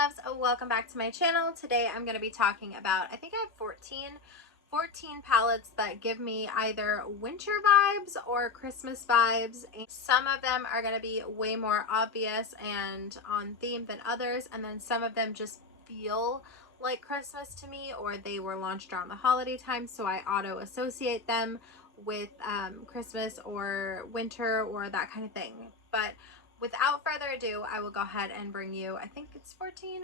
loves, welcome back to my channel. Today I'm going to be talking about, I think I have 14 palettes that give me either winter vibes or Christmas vibes. And some of them are going to be way more obvious and on theme than others, and then some of them just feel like Christmas to me, or they were launched around the holiday time, so I auto associate them with Christmas or winter or that kind of thing. But without further ado, I will go ahead and bring you, I think it's 14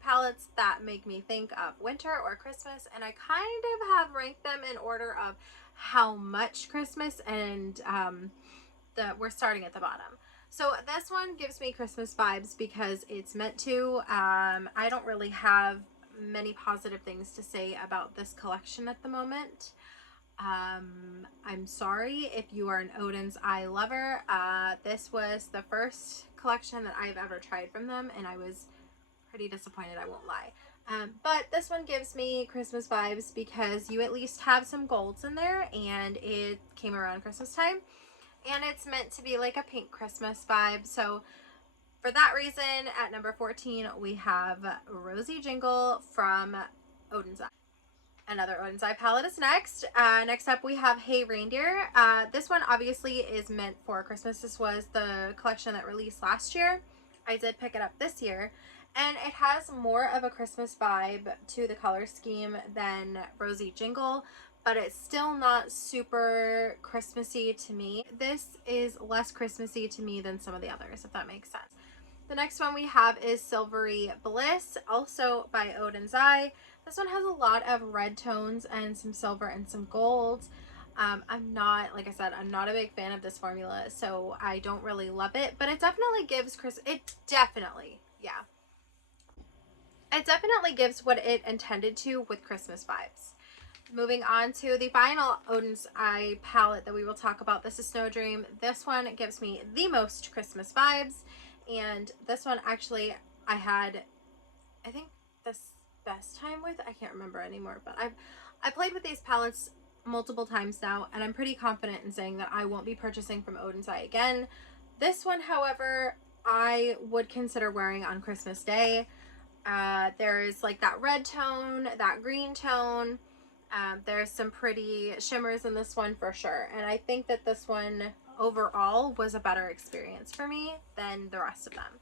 palettes that make me think of winter or Christmas, and I kind of have ranked them in order of how much Christmas, and we're starting at the bottom. So this one gives me Christmas vibes because it's meant to. I don't really have many positive things to say about this collection at the moment. I'm sorry if you are an Oden's Eye lover. This was the first collection that I've ever tried from them, and I was pretty disappointed, I won't lie. But this one gives me Christmas vibes because you at least have some golds in there, and it came around Christmas time, and it's meant to be like a pink Christmas vibe. So for that reason, at number 14, we have Rosy Jingle from Oden's Eye. Another Oden's Eye palette is next. Next up we have Hey Reindeer. This one obviously is meant for Christmas. This was the collection that released last year. I did pick it up this year, and it has more of a Christmas vibe to the color scheme than Rosy Jingle, but it's still not super Christmassy to me. This is less Christmassy to me than some of the others, if that makes sense. The next one we have is Silvery Bliss, also by Oden's Eye. This one has a lot of red tones and some silver and some golds. I'm not, like I said, I'm not a big fan of this formula, so I don't really love it, but it definitely gives it definitely gives what it intended to with Christmas vibes. Moving on to the final Oden's Eye palette that we will talk about. This is Snow Dream. This one gives me the most Christmas vibes, and this one actually I had, I think, this best time with. I can't remember anymore, but I played with these palettes multiple times now, and I'm pretty confident in saying that I won't be purchasing from Oden's Eye again. This one, however, I would consider wearing on Christmas Day. There's like that red tone, that green tone. There's some pretty shimmers in this one for sure, and I think that this one overall was a better experience for me than the rest of them.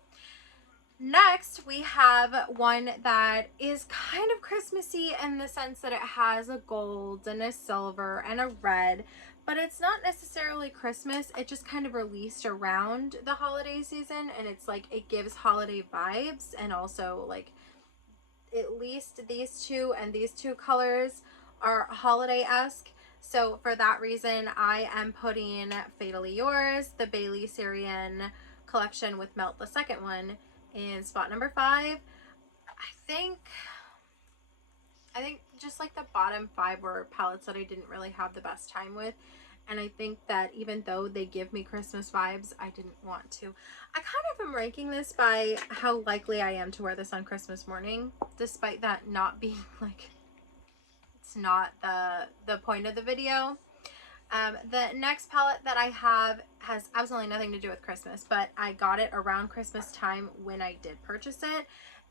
Next, we have one that is kind of Christmassy in the sense that it has a gold and a silver and a red, but it's not necessarily Christmas. It just kind of released around the holiday season, and it's like it gives holiday vibes, and also like at least these two and these two colors are holiday-esque. So for that reason, I am putting Fatally Yours, the Bailey Sarian collection with Melt, the second one, in spot number 5. I think just like the bottom 5 were palettes that I didn't really have the best time with, and I think that even though they give me Christmas vibes, I didn't want to. I kind of am ranking this by how likely I am to wear this on Christmas morning, despite that not being like, it's not the point of the video. The next palette that I have has absolutely nothing to do with Christmas, but I got it around Christmas time when I did purchase it,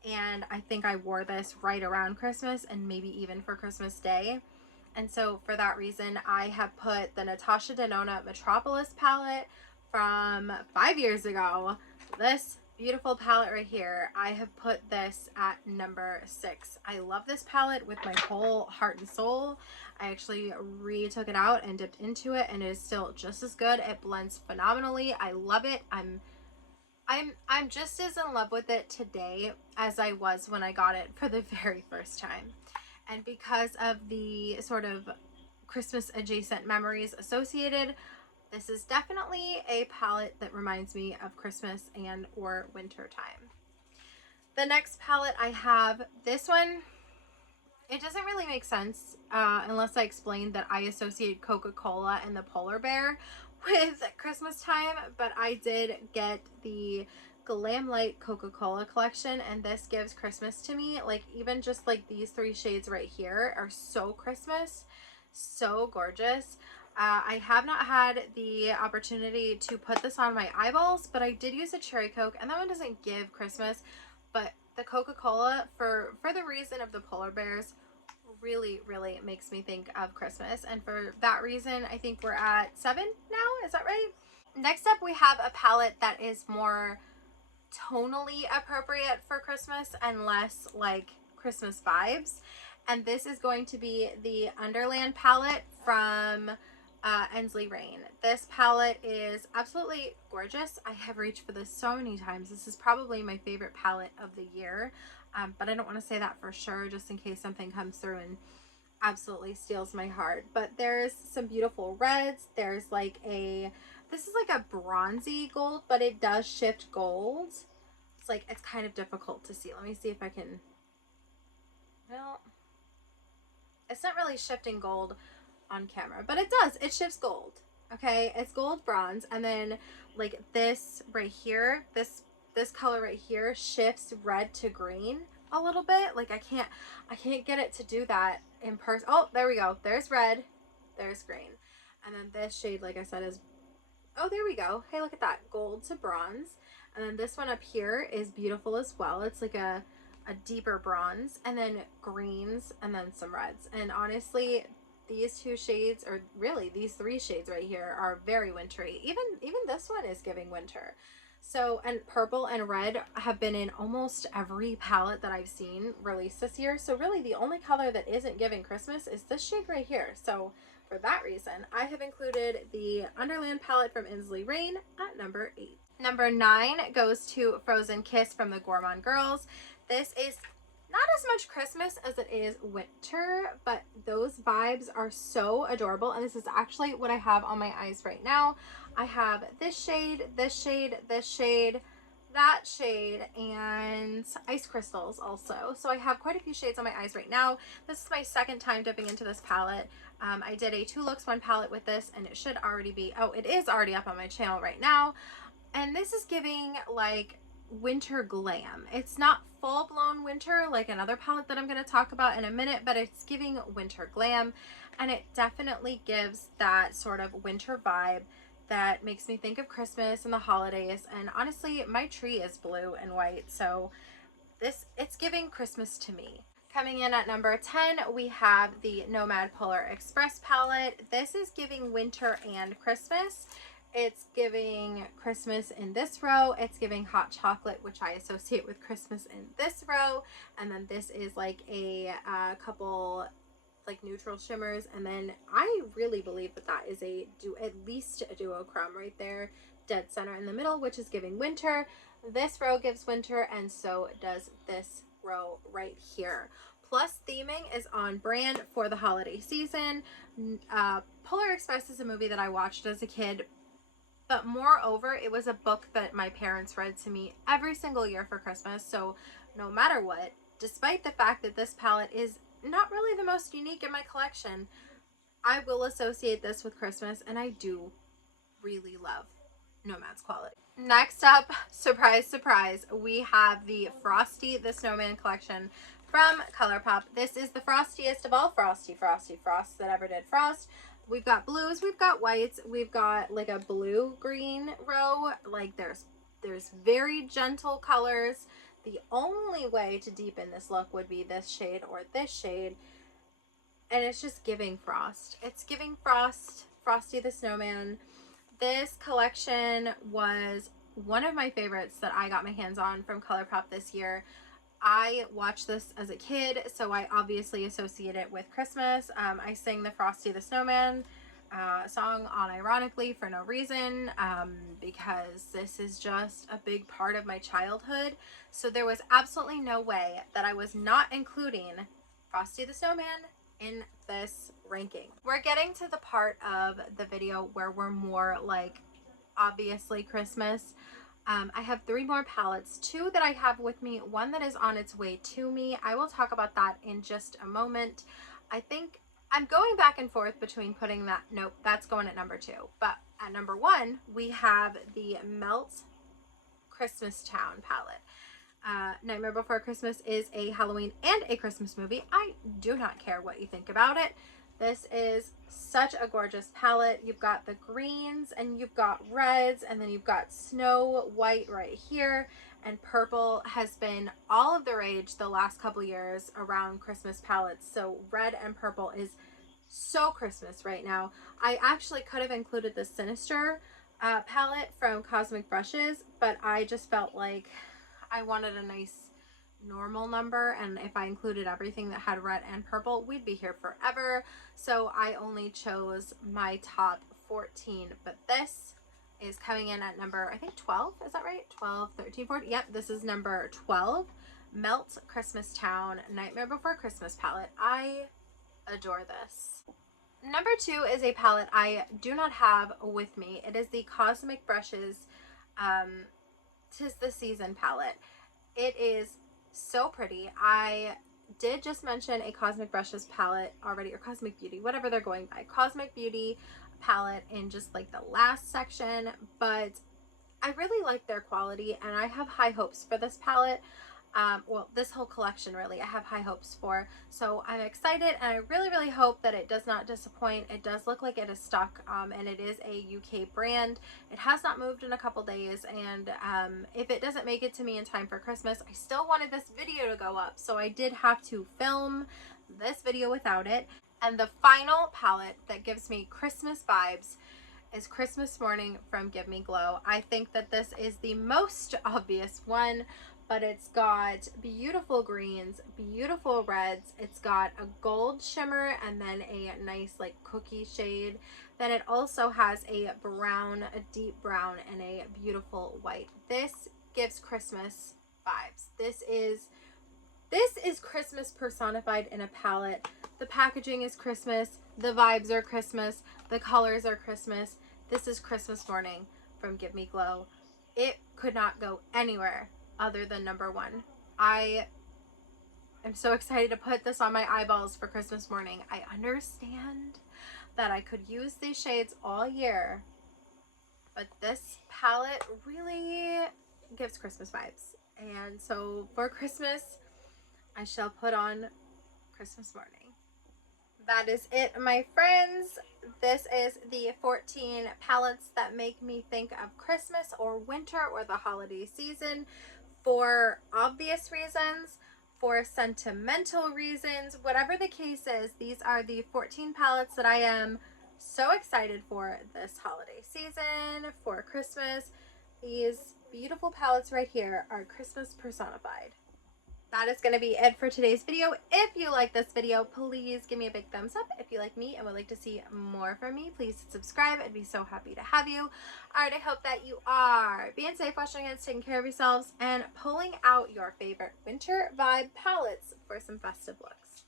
and I think I wore this right around Christmas and maybe even for Christmas Day. And so for that reason, I have put the Natasha Denona Metropolis palette from 5 years ago. This beautiful palette right here, I have put this at number 6. I love this palette with my whole heart and soul. I actually retook it out and dipped into it, and it is still just as good. It blends phenomenally. I love it. I'm just as in love with it today as I was when I got it for the very first time. And because of the sort of Christmas adjacent memories associated, this is definitely a palette that reminds me of Christmas and or winter time. The next palette I have, this one, it doesn't really make sense unless I explain that I associate Coca-Cola and the polar bear with Christmas time, but I did get the Glam Light Coca-Cola collection, and this gives Christmas to me. Like, even just like these 3 shades right here are so Christmas, so gorgeous. I have not had the opportunity to put this on my eyeballs, but I did use a Cherry Coke, and that one doesn't give Christmas, but the Coca-Cola, for the reason of the polar bears, really makes me think of Christmas. And for that reason, I think we're at 7 now. Is that right? Next up, we have a palette that is more tonally appropriate for Christmas and less like Christmas vibes. And this is going to be the Underland palette from Ensley Rain. This palette is absolutely gorgeous. I have reached for this so many times. This is probably my favorite palette of the year, but I don't want to say that for sure just in case something comes through and absolutely steals my heart. But there's some beautiful reds. There's like this is like a bronzy gold, but it does shift gold. It's like, it's kind of difficult to see. Let me see if I can, well, it's not really shifting gold on camera, but it does. It shifts gold. Okay, it's gold bronze, and then like this right here, this color right here shifts red to green a little bit. Like I can't get it to do that in person. Oh, there we go. There's red, there's green, and then this shade, like I said, is, oh, there we go. Hey, look at that, gold to bronze. And then this one up here is beautiful as well. It's like a deeper bronze, and then greens, and then some reds. And honestly, these two shades, or really these three shades right here, are very wintry. Even this one is giving winter. So, and purple and red have been in almost every palette that I've seen released this year. So really the only color that isn't giving Christmas is this shade right here. So for that reason, I have included the Underland palette from Ensley Rain at number 8. Number 9 goes to Frozen Kiss from the Gourmand Girls. This is not as much Christmas as it is winter, but those vibes are so adorable. And this is actually what I have on my eyes right now. I have this shade, this shade, this shade, that shade, and ice crystals also. So I have quite a few shades on my eyes right now. This is my second time dipping into this palette. I did a 2 looks 1 palette with this, and it should already be, oh, it is already up on my channel right now. And this is giving like winter glam. It's not full-blown winter like another palette that I'm going to talk about in a minute, but it's giving winter glam, and it definitely gives that sort of winter vibe that makes me think of Christmas and the holidays. And honestly, my tree is blue and white, so it's giving Christmas to me. Coming in at number 10, we have the Nomad Polar Express palette. This is giving winter and Christmas. It's giving Christmas in this row. It's giving hot chocolate, which I associate with Christmas, in this row. And then this is like a couple like neutral shimmers. And then I really believe that that is at least a duochrome right there, dead center in the middle, which is giving winter. This row gives winter, and so does this row right here. Plus, theming is on brand for the holiday season. Polar Express is a movie that I watched as a kid, but moreover, it was a book that my parents read to me every single year for Christmas. So no matter what, despite the fact that this palette is not really the most unique in my collection, I will associate this with Christmas, and I do really love Nomad's quality. Next up, surprise, surprise, we have the Frosty the Snowman collection from ColourPop. This is the frostiest of all Frosty Frosts that ever did frost. We've got blues, we've got whites, we've got like a blue-green row. Like there's very gentle colors. The only way to deepen this look would be this shade or this shade. And it's just giving frost. It's giving frost, Frosty the Snowman. This collection was one of my favorites that I got my hands on from ColourPop this year. I watched this as a kid, so I obviously associate it with Christmas. I sang the Frosty the Snowman song unironically for no reason, because this is just a big part of my childhood. So there was absolutely no way that I was not including Frosty the Snowman in this ranking. We're getting to the part of the video where we're more like obviously Christmas. I have 3 more palettes, 2 that I have with me, 1 that is on its way to me. I will talk about that in just a moment. I think I'm going back and forth between putting that, nope, that's going at number 2. But at number 1, we have the Melt Christmas Town palette. Nightmare Before Christmas is a Halloween and a Christmas movie. I do not care what you think about it. This is such a gorgeous palette. You've got the greens and you've got reds, and then you've got snow white right here. and purple has been all of the rage the last couple years around Christmas palettes. So red and purple is so Christmas right now. I actually could have included the Sinister palette from Cosmic Brushes, but I just felt like I wanted a nice normal number, and if I included everything that had red and purple, we'd be here forever. So I only chose my top 14, but this is coming in at number, I think 12, is that right? 12, 13, 14. Yep, this is number 12. Melt Christmas Town Nightmare Before Christmas palette. I adore this. Number 2 is a palette I do not have with me. It is the Cosmic Brushes 'Tis the Season palette. It is so pretty. I did just mention a Cosmic Brushes palette already, or Cosmic Beauty, whatever they're going by. Cosmic Beauty palette in just like the last section, but I really like their quality and I have high hopes for this palette. Well, this whole collection really I have high hopes for, so I'm excited, and I really hope that it does not disappoint. It does look like it is stuck, and it is a UK brand. It has not moved in a couple days, and if it doesn't make it to me in time for Christmas, I still wanted this video to go up, so I did have to film this video without it. And the final palette that gives me Christmas vibes is Christmas Morning from Give Me Glow. I think that this is the most obvious one, but it's got beautiful greens, beautiful reds. It's got a gold shimmer and then a nice like cookie shade. Then it also has a brown, a deep brown, and a beautiful white. This gives Christmas vibes. This is Christmas personified in a palette. The packaging is Christmas, the vibes are Christmas, the colors are Christmas. This is Christmas Morning from Give Me Glow. It could not go anywhere other than number 1. I am so excited to put this on my eyeballs for Christmas morning. I understand that I could use these shades all year, but this palette really gives Christmas vibes. And so for Christmas, I shall put on Christmas Morning. That is it, my friends. This is the 14 palettes that make me think of Christmas or winter or the holiday season for obvious reasons, for sentimental reasons, whatever the case is. These are the 14 palettes that I am so excited for this holiday season, for Christmas. These beautiful palettes right here are Christmas personified. That is going to be it for today's video. If you like this video, please give me a big thumbs up. If you like me and would like to see more from me, please subscribe. I'd be so happy to have you. Alright, I hope that you are being safe, washing your hands, taking care of yourselves, and pulling out your favorite winter vibe palettes for some festive looks.